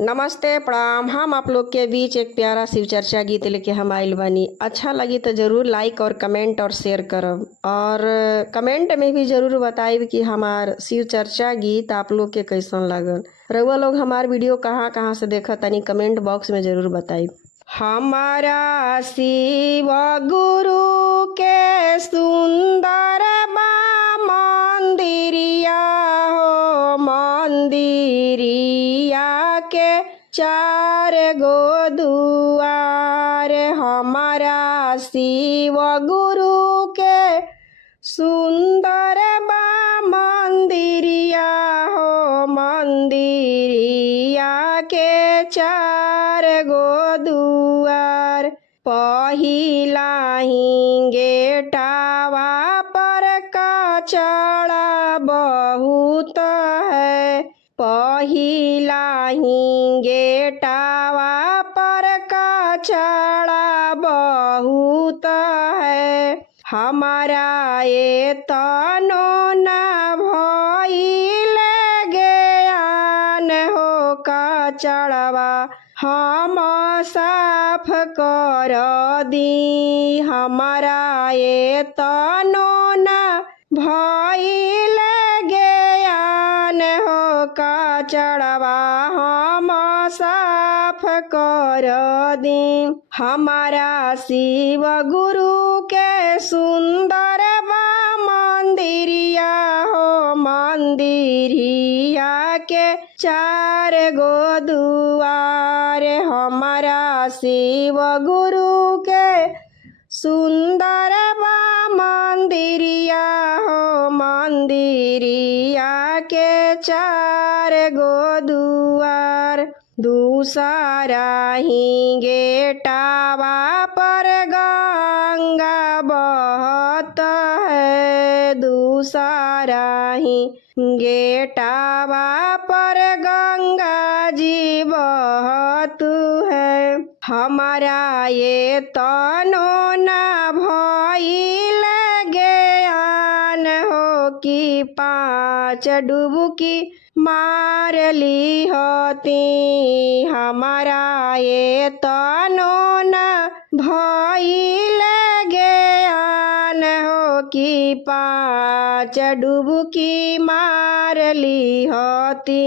नमस्ते प्रणाम। हम आप लोग के बीच एक प्यारा शिव चर्चा गीत लेके हम आइल बानी। अच्छा लगी तो जरूर लाइक और कमेंट और शेयर करब और कमेंट में भी जरूर बताइब कि हमार शिव चर्चा गीत आप लोग के कैसन लागल। रउआ लोग हमार वीडियो कहाँ कहाँ से देखा तनी कमेंट बॉक्स में जरूर बताइब। हमारा शिव गुरु के सुंदर बा मंदिरिया हो, मंदिरिया के चार गो दुआर। हमारा शिव गुरु के सुंदर बा मंदिरिया हो, मंदिरिया के चार गो दुआर। पहिला ही गेटावा पर कचड़ा बहुत है, पहिला ही गेटावा पर कचड़ा बहुत है। हमारा ये तनो न भइल ज्ञान हो, कचड़वा हम साफ कर दी। हमारा ये तनो न भइल ज्ञान हो, कचड़वा हम साफ कर दी। हमारा शिव गुरु के सुंदर बा मंदिरिया हो, मंदिरिया के चार गो दुआर। हमारा शिव गुरु के सुंदर बा मंदिरिया हो, मंदिरिया के चार गो दुआर। दूसरा ही गेटावा पर गंगा बहत है, दूसरा ही गेटावा पर गंगा जी बहत है। हमारा ये तनो न भइल ज्ञान हो कि 5 डुबकी मार ली होती। हमारा ये तनो न भइल ज्ञान हो कि 5 डुबकी मार ली होती।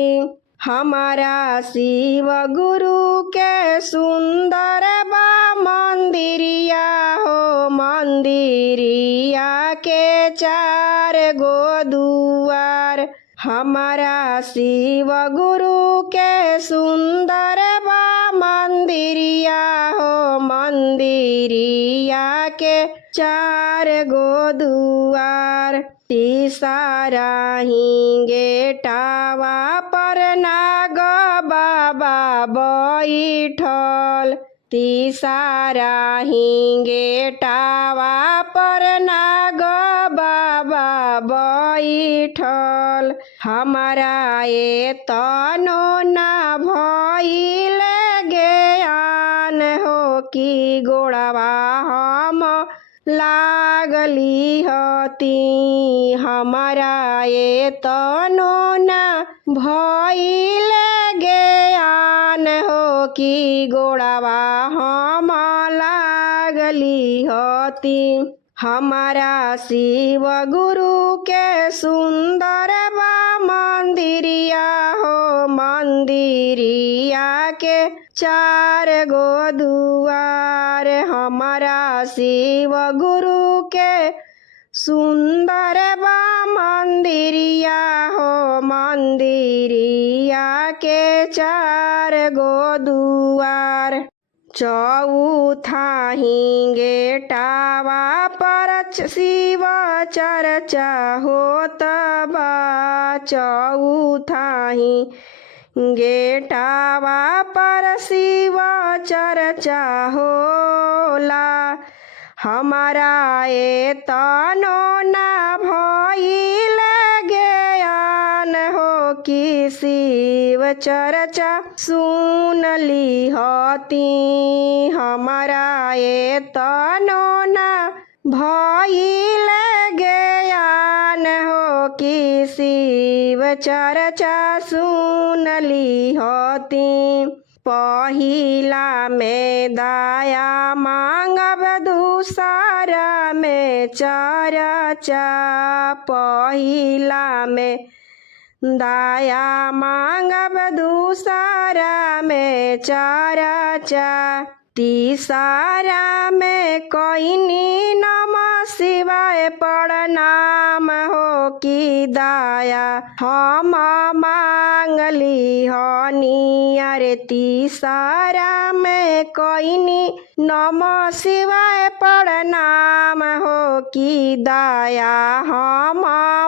हमारा शिव गुरु के सुंदर बा मंदिरिया हो, मंदिरिया के चार गो दुआर। हमारा शिव गुरु के सुंदर बा मंदिरिया हो, मंदिरिया के चार गो दुआर। तीसरा ही गेटावा पर नाग बाबा बैठल, तीसरा ही गेटावा पर नाग बाबा बैठल। हमारा ये तनो न भइल ज्ञान हो कि गोड़वा हम लागली होती। हमारा ये तनो न भइल ज्ञान हो कि गोड़वा हम लागली होती। हमारा शिव गुरु के सुंदर बा मंदिरिया हो, मंदिरिया के चार गो दुआर। हमारा शिव गुरु के सुंदर बा मंदिरिया हो, मंदिरिया के चार गो दुआर। चौथा ही गेटावा पर शिव चर्चा होत बा, चौथा ही गेटावा पर शिव चर्चा होला। हमारा ये तनो न भइल ज्ञान हो कि शिव चर्चा सुन ली होती। हमारा ये तनो न भइल ज्ञान हो कि शिव चर्चा सुनली होती। पहिला में दया मांगब दूसरा में चर्चा। पहिला में दया मांगब दूसरा में चर्चा। तीसरा में कोइनी नमः शिवाय प्रणाम हो कि दया हम मांगली हनी। अरे तीसरा में कोइनी नमः शिवाय प्रणाम हो कि दया हम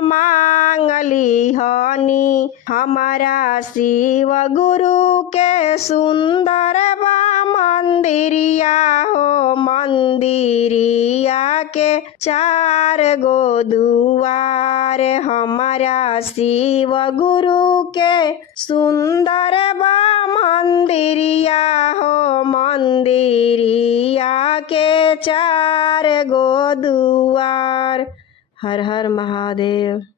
मांगली हनी। हमारा शिव गुरु के सुंदर बा मंदिरिया हो। मंदिरिया के 4 गो दुआर। हमारा शिव गुरु के सुंदर बा मंदिरिया हो। मंदिरिया के 4 गो दुआर। हर हर महादेव।